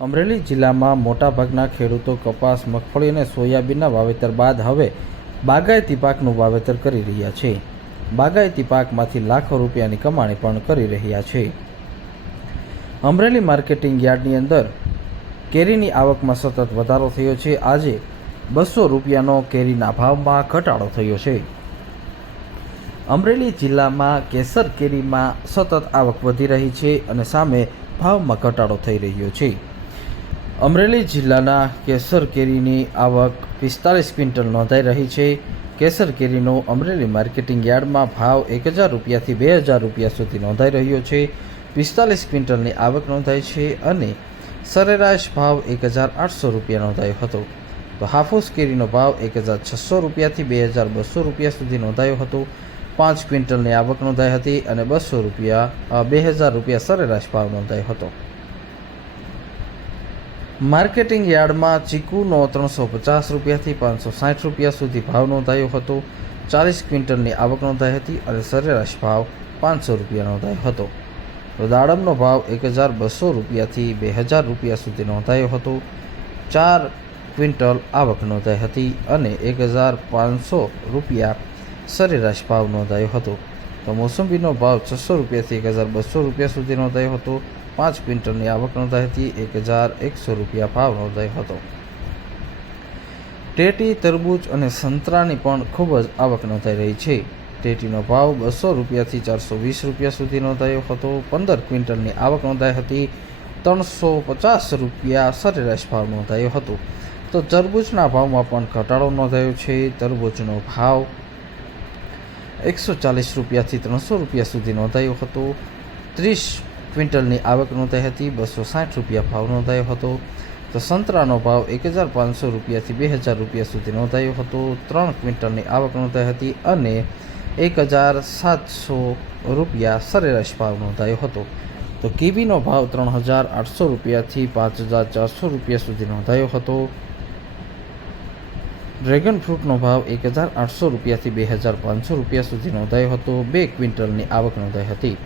અમરેલી જિલ્લામાં મોટાભાગના ખેડૂતો કપાસ, મગફળી અને સોયાબીનના વાવેતર બાદ હવે બાગાયતી પાકનું વાવેતર કરી રહ્યા છે. બાગાયતી પાકમાંથી લાખો રૂપિયાની કમાણી પણ કરી રહ્યા છે. અમરેલી માર્કેટિંગ યાર્ડની અંદર કેરીની આવકમાં સતત વધારો થયો છે. આજે 200 રૂપિયાનો કેરીના ભાવમાં ઘટાડો થયો છે. અમરેલી જિલ્લામાં કેસર કેરીમાં સતત આવક વધી રહી છે અને સામે ભાવમાં ઘટાડો થઈ રહ્યો છે. અમરેલી જિલ્લાના કેસર કેરીની આવક 45 ક્વિન્ટલ નોંધાઈ રહી છે. કેસર કેરીનો અમરેલી માર્કેટિંગ યાર્ડમાં ભાવ 1000 રૂપિયાથી 2000 રૂપિયા સુધી નોંધાઈ રહ્યો છે. 45 ક્વિન્ટલની આવક નોંધાઈ છે અને સરેરાશ ભાવ 1800 રૂપિયા નોંધાયો હતો. તો હાફૂસ કેરીનો ભાવ 1600 રૂપિયાથી 2200 રૂપિયા સુધી નોંધાયો હતો. 5 ક્વિન્ટલની આવક નોંધાઈ હતી અને 2000 રૂપિયા સરેરાશ ભાવ નોંધાયો હતો. માર્કેટિંગ યાર્ડમાં ચીકુનો 350 રૂપિયાથી 560 રૂપિયા સુધી ભાવ નોંધાયો હતો. 40 ક્વિન્ટલની આવક નોંધાઈ હતી અને સરેરાશ ભાવ 500 રૂપિયા નોંધાયો હતો. તો દાડમનો ભાવ 1200 રૂપિયાથી 2000 રૂપિયા સુધી નોંધાયો હતો. 4 ક્વિન્ટલ આવક નોંધાઈ હતી અને 1500 રૂપિયા સરેરાશ ભાવ નોંધાયો હતો. તો મોસંબીનો ભાવ 600 રૂપિયાથી 1200 રૂપિયા સુધી નોંધાયો હતો. 5 ક્વિન્ટલની આવક નોંધાઈ હતી. 1100 રૂપિયા ભાવ નોંધાયો હતો. ટેટી, તરબૂચ અને સંતરાની પણ ખૂબ જ આવક નોંધાઈ રહી છે. ટેટીનો ભાવ 200 રૂપિયાથી 420 રૂપિયા સુધી નોંધાયો હતો. 15 ક્વિન્ટલની આવક નોંધાઈ હતી. 350 રૂપિયા સરેરાશ ભાવ નોંધાયો હતો. તો તરબૂચના ભાવમાં પણ ઘટાડો નોંધાયો છે. તરબૂચનો ભાવ 140 રૂપિયાથી 300 રૂપિયા સુધી નોંધાયો હતો. 30 ક્વિન્ટલની આવક નોંધાઈ હતી. 260 રૂપિયા ભાવ નોંધાયો હતો. તો સંતરાનો ભાવ 1500 રૂપિયાથી 2000 રૂપિયા સુધી નોંધાયો હતો. 3 ક્વિન્ટલની આવક નોંધાઈ હતી અને 1700 રૂપિયા સરેરાશ ભાવ નોંધાયો હતો. તો કીવીનો ભાવ 3800 રૂપિયાથી 5400 રૂપિયા સુધી નોંધાયો હતો. ડ્રેગન ફ્રૂટનો ભાવ 1800 રૂપિયાથી 2500 રૂપિયા સુધી નોંધાયો હતો. 2 ક્વિન્ટલની આવક નોંધાઈ હતી.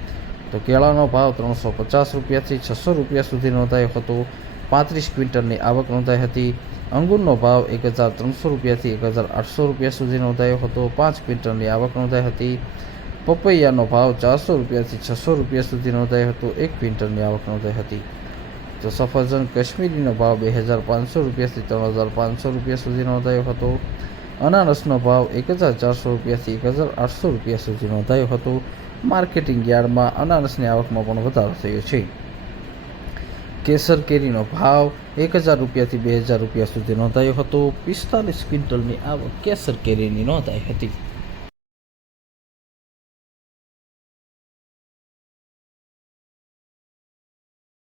તો કેળાનો ભાવ 350 રૂપિયાથી 600 રૂપિયા સુધી નોંધાયો હતો. 35 ક્વિન્ટલની આવક નોંધાઈ હતી. અંગૂરનો ભાવ 1300 રૂપિયાથી 1800 રૂપિયા સુધી નોંધાયો હતો. 5 ક્વિન્ટલની આવક નોંધાઈ હતી. પપૈયાનો ભાવ 400 રૂપિયાથી 600 રૂપિયા સુધી નોંધાયો હતો. 1 ક્વિન્ટલની આવક નોંધાઈ હતી. તો સફરજન કાશ્મીરીનો ભાવ 2500 રૂપિયાથી 3500 રૂપિયા સુધી નોંધાયો હતો. અનાનસનો ભાવ 1400 રૂપિયાથી 1800 રૂપિયા સુધી નોંધાયો હતો. માર્કેટિંગ યાર્ડમાં અનાનસની આવકમાં પણ વધારો થયો છે. કેસર કેરીનો ભાવ 1000 રૂપિયાથી 2000 રૂપિયા સુધી નોંધાયો હતો. 45 ક્વિન્ટલની આવક કેસર કેરીની નોંધાઈ હતી.